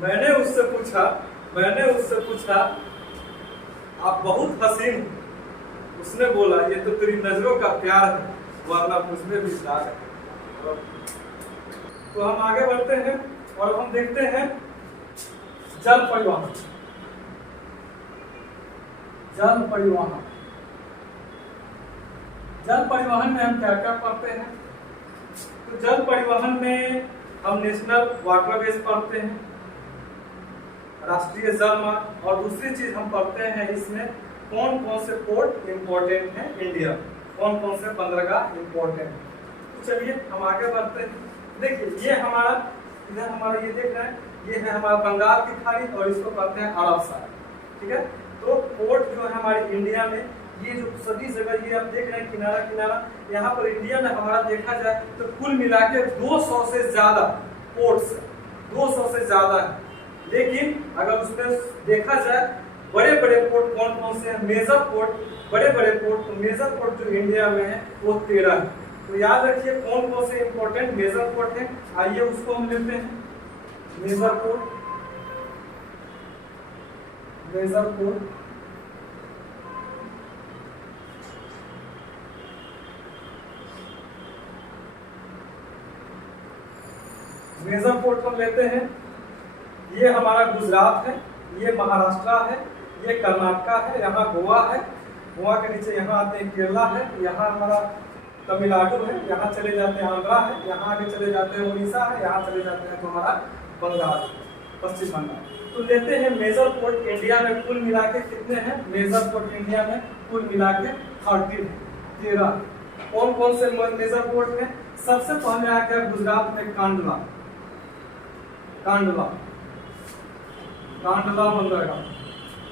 मैंने उससे पूछा मैंने उससे पूछा आप बहुत हसीन हो। उसने बोला ये तो तेरी नजरों का प्यार है, वरना मुझमें भी दाग है। तो हम आगे बढ़ते हैं और हम देखते हैं जल परिवहन। जल परिवहन जल परिवहन में हम क्या क्या पढ़ते हैं? तो जल परिवहन में हम नेशनल वाटरवेज पढ़ते हैं, राष्ट्रीय जल मार्ग, और दूसरी चीज हम पढ़ते हैं इसमें कौन कौन से पोर्ट इंपॉर्टेंट हैं इंडिया, कौन कौन से बंदरगाह इंपॉर्टेंट। तो चलिए हम आगे बढ़ते हैं। देखिए ये हमारा इधर हमारा ये देख रहे हैं, ये है हमारा बंगाल की खाड़ी और इसको कहते हैं अरब सागर, ठीक है। तो पोर्ट जो है हमारे इंडिया में, ये जो सभी जगह ये आप देख रहे हैं किनारा किनारा, यहाँ पर इंडिया में हमारा देखा जाए तो कुल मिला के 200 से ज्यादा पोर्ट्स, 200 से ज्यादा है। लेकिन अगर उसमें देखा जाए बड़े बड़े पोर्ट कौन कौन से हैं, मेजर पोर्ट, बड़े बड़े पोर्ट, तो मेजर पोर्ट जो इंडिया में है वो 13 है। तो याद रखिए कौन कौन से इंपॉर्टेंट मेजर पोर्ट हैं। आइए उसको हम लेते हैं। Major port, major port, major port हम लेते हैं। ये हमारा गुजरात है, ये महाराष्ट्र है, ये कर्नाटका है, यहाँ गोवा है, गोवा के नीचे यहाँ आते हैं केरला है, यहाँ हमारा तमिलनाडु है, यहाँ चले जाते हैं आंध्रा है, यहाँ आगे चले जाते हैं उड़ीसा है, यहाँ चले जाते हैं तो हमारा बंगाल, पश्चिम बंगाल। तो लेते हैं मेजर पोर्ट इंडिया में कुल मिला के कितने हैं? मेजर पोर्ट इंडिया में कुल मिला के 13। कौन कौन से मेजर पोर्ट हैं? सबसे पहले आ गया गुजरात में कांडला, कांडला, कांडला बंदरगाह,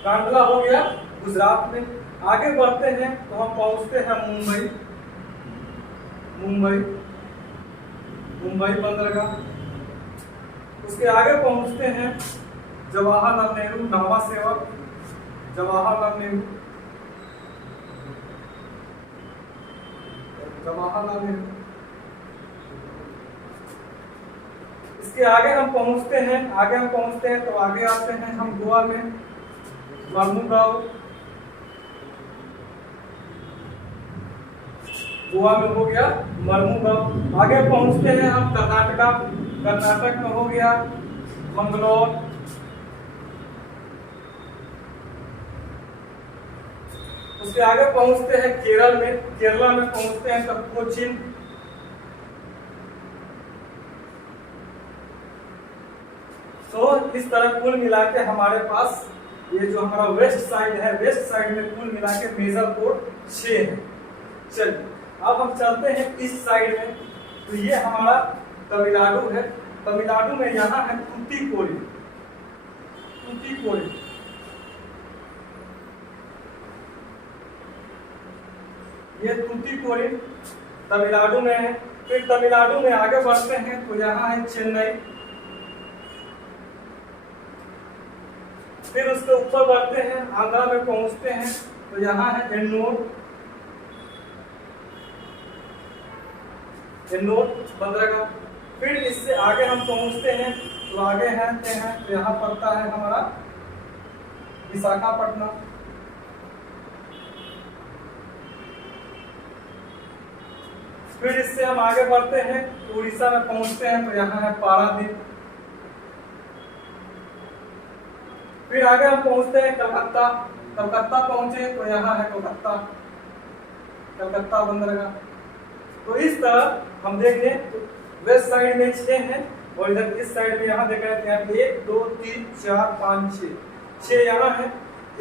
कांडला हो गया गुजरात में। आगे बढ़ते हैं तो हम पहुंचते हैं मुंबई, मुंबई, मुंबई बंदरगाह। उसके आगे पहुंचते हैं जवाहरलाल नेहरू नावा सेवक, जवाहरलाल नेहरू, जवाहरलाल नेहरू। इसके आगे हम पहुंचते हैं, आगे हम पहुंचते हैं तो आगे आते हैं हम गोवा में मर्मुगांव, गोवा में हो गया मर्मुगांव। आगे पहुंचते हैं हम कर्नाटका, कर्नाटक में हो गया मंगलोर। उसके आगे पहुंचते हैं केरल में, केरला में पहुंचते हैं तब कोचीन। तो इस तरह कुल मिला के हमारे पास ये जो हमारा वेस्ट साइड है, वेस्ट साइड में कुल मिला के मेजर पोर्ट 6 है। चलिए अब हम चलते हैं इस साइड में। तो ये हमारा तमिलनाडु है, तमिलनाडु में यहाँ है तूतीकोरिन, तूतीकोरिन। ये तूतीकोरिन तमिलनाडु में है। फिर तमिलनाडु में आगे बढ़ते हैं तो यहाँ है चेन्नई। फिर उसके ऊपर बढ़ते हैं, आंध्रा में पहुंचते हैं तो यहाँ है एन्नूर, एन्नूर बंदरगाह। फिर इससे आगे हम पहुंचते हैं तो आगे हैं तो यहाँ पड़ता है हमारा विशाखापट्टनम। फिर इससे हम आगे बढ़ते हैं तो उड़ीसा में पहुंचते हैं तो यहाँ है पारादीप। फिर आगे हम पहुंचते हैं कलकत्ता, कलकत्ता पहुंचे तो यहाँ है कोलकाता, कलकत्ता बंदरगाह। तो इस तरह हम देख लें तो वेस्ट साइड में 6 हैं और इधर इस साइड में यहाँ देख रहे हैं 1 2 3 4 5 6 यहाँ है।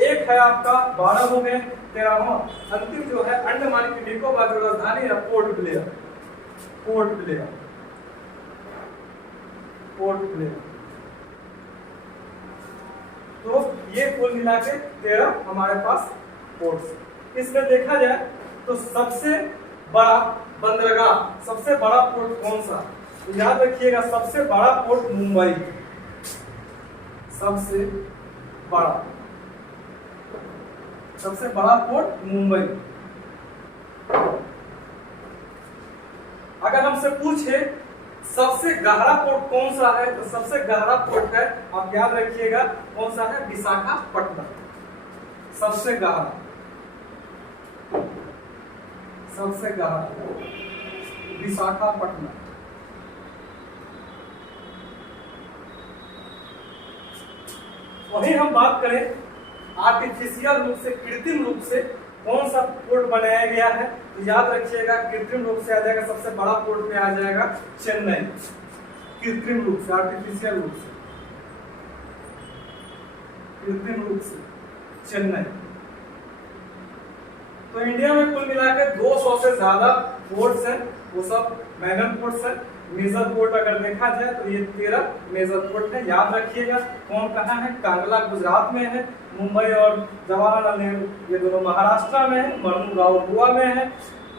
एक है आपका 12 हो गए, 13वां अंतिम जो है अंडमान की निकोबार जो राजधानी है port Blair, port Blair, port Blair. तो ये कुल मिला के 13 हमारे पास पोर्ट्स। इसमें देखा जाए तो सबसे बड़ा बंदरगाह, सबसे बड़ा पोर्ट कौन सा? तो याद रखिएगा सबसे बड़ा पोर्ट मुंबई, सबसे बड़ा, सबसे बड़ा पोर्ट मुंबई। अगर हमसे पूछे सबसे गहरा पोर्ट कौन सा है? तो सबसे गहरा पोर्ट है, आप याद रखिएगा कौन सा है, विशाखापट्टनम। सबसे गहरा, सबसे गहरा विशाखापट्टनम। वहीं हम बात करें आर्टिफिशियल रूप से, कृत्रिम रूप से कौन सा पोर्ट बनाया गया है, तो याद रखिएगा कृत्रिम रूप से आ जाएगा, सबसे बड़ा पोर्ट में आ जाएगा चेन्नई। कृत्रिम रूप से, आर्टिफिशियल रूप से, कृत्रिम रूप से चेन्नई। तो इंडिया में कुल मिलाकर 200 से ज्यादा पोर्ट्स हैं, वो सब माइनर पोर्ट्स हैं। मेजर पोर्ट अगर देखा जाए तो ये 13 मेजर पोर्ट है। याद रखिएगा कौन कहाँ है, कांडला गुजरात में है, मुंबई और जवाहरलाल नेहरू ये दोनों महाराष्ट्र में है, मर्मुगांव गोवा में है,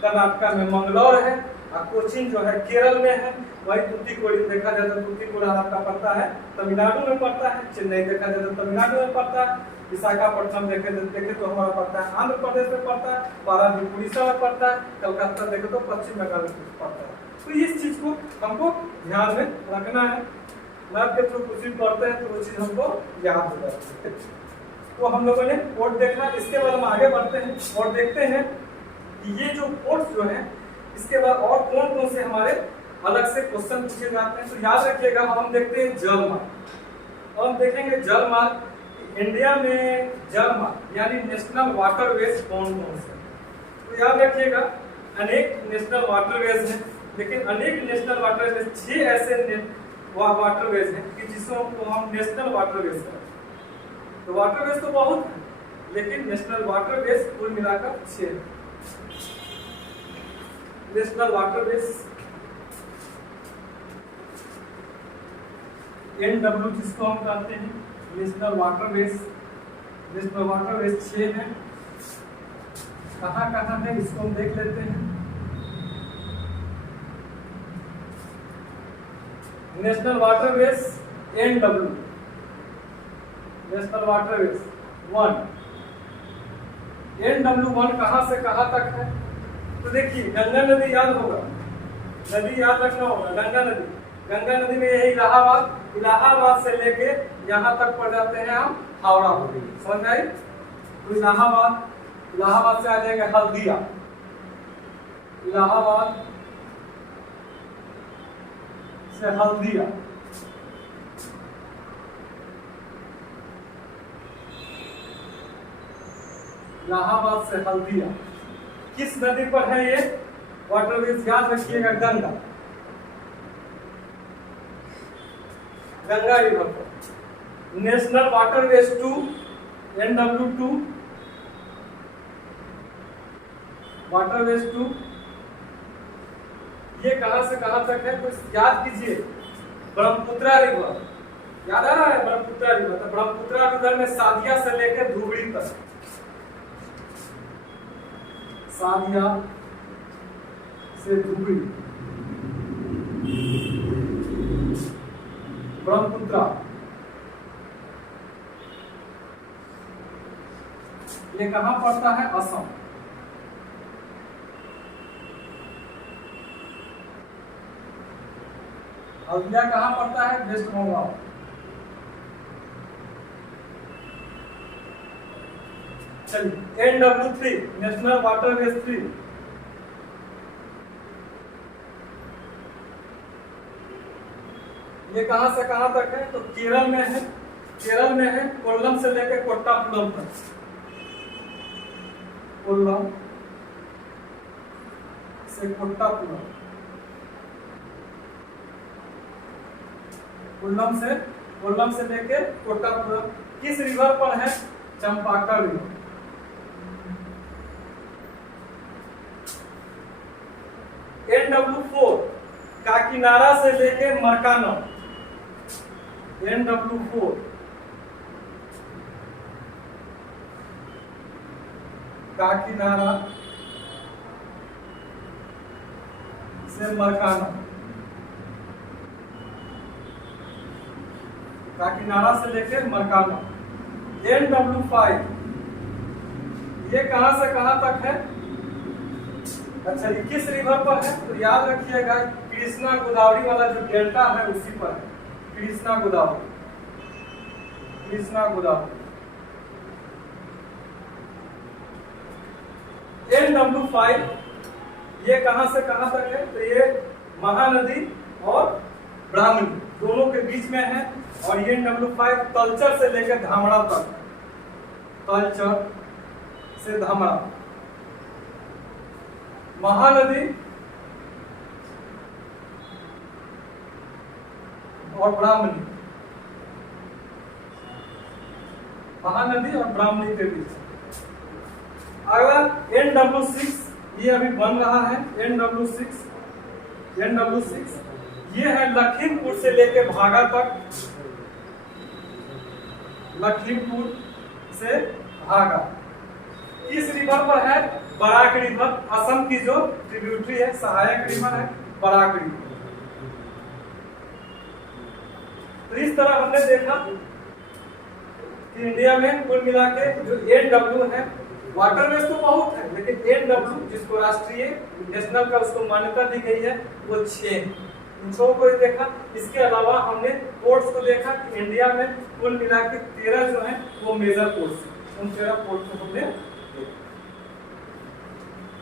कर्नाटक में मंगलौर है, और कोचीन जो है केरल में है। वही तूतीकोरिन देखा जाए तो तूतीकोरिन आपका पड़ता है तमिलनाडु में पड़ता है, चेन्नई देखा जाए तो तमिलनाडु में पड़ता है, विशाखापट्टनम देखे तो हमारा पड़ता है आंध्र प्रदेश में पड़ता है, पारादीप उड़ीसा में पड़ता है, कलकत्ता देखे तो पश्चिम बंगाल में पड़ता है। तो इस चीज को हमको ध्यान में रखना है। मैप के थ्रू कुछ भी पढ़ते हैं तो वो चीज हमको याद हो जाती है। तो हम लोगों ने पोर्ट देखा, इसके बाद हम आगे बढ़ते हैं और देखते हैं कि ये जो पोर्ट जो है इसके बाद और कौन कौन से हमारे अलग से क्वेश्चन पूछे जाते हैं। तो याद रखिएगा हम देखते हैं जल मार्ग, और हम देखेंगे जल मार्ग। इंडिया में जल मार्ग यानी नेशनल वाटरवेज कौन कौन से, तो याद रखिएगा अनेक नेशनल वाटरवेज हैं, लेकिन अनेक नेशनल वाटरवेज 6 ऐसे वाटरवेज हैं कि जिसको हम नेशनल वाटरवेज हैं। तो वाटरवेज तो बहुत है, लेकिन नेशनल वाटरवेज कुल मिलाकर 6 है। नेशनल वाटरवेज NW जिसको हम कहते हैं नेशनल वाटरवेज, नेशनल वाटरवेज 6 है। कहाँ कहाँ है इसको हम देख लेते हैं। National waterways NW, national waterways 1, NW1 कहाँ से कहाँ तक है? तो देखिए गंगा नदी याद होगा, नदी याद रखना होगा, गंगा नदी। गंगा नदी में यही इलाहाबाद, इलाहाबाद से लेके यहाँ तक पड़ जाते हैं हम हावड़ा, समझ में आई? तो इलाहाबाद, इलाहाबाद से आ जाएगा हल्दिया, इलाहाबाद से हल्दिया, इलाहाबाद से हल्दिया। किस नदी पर है ये वाटरवेज? याद रखिएगा गंगा, गंगा रिवर पर। नेशनल वाटरवेज 2 NW2, वाटरवेज 2 ये कहां से कहां तक है? तो याद कीजिए ब्रह्मपुत्रा रिवर, याद आ रहा है ब्रह्मपुत्रा रिवर? तो ब्रह्मपुत्रा रिवर में सादिया से लेकर धुबरी तक, सादिया से धुबरी, ब्रह्मपुत्रा, ये कहां पड़ता है? असम। हल्दिया कहां पड़ता है? वेस्ट बंगाल। चलिए NW3 नेशनल वाटरवेज 3, ये कहां से कहां तक है? तो केरल में है, केरल में है कोल्लम से लेकर कोट्टापुरम तक, कोल्लम से कोट्टापुरम, कोल्लम से लेकर कोट्टापुरम। किस रिवर पर है? चंपाका रिवर। NW4 काकीनाडा से लेकर मरकाना, NW4 काकीनाडा से मरकाना, काकीनाडा से लेकर मरकाना। NW5 ये कहां से कहां तक है? अच्छा ये किस रिवर पर है? तो याद रखिएगा कृष्णा गोदावरी वाला जो डेल्टा है उसी पर है, कृष्णा गोदावरी, कृष्णा गोदावरी। NW5 ये कहां से कहां तक है, तो ये महानदी और ब्राह्मणी दोनों के बीच में है। और ये NW5 तलचर से लेकर धामड़ा तक, तलचर से धामड़ा, महानदी और ब्राह्मणी, महानदी और ब्राह्मणी के बीच। अगला NW6 ये अभी बन रहा है, NW6 ये है लखीमपुर से लेके भागा तक, लखीमपुर से भागा। किस रिवर पर है, बराक रिवर, असम की जो ट्रिब्यूटरी है, सहायक रिवर है बराक रिवर। तो इस तरह हमने देखा कि इंडिया में कुल मिला के जो NW है, वाटरवेज तो बहुत है, लेकिन NW जिसको राष्ट्रीय नेशनल का उसको मान्यता दी गई है वो 6, इन 6 को देखा। इसके अलावा हमने पोर्ट्स को देखा कि इंडिया में कुल मिला के 13 जो है वो मेजर पोर्ट्स, उन 13 पोर्ट्स को हमने देखा।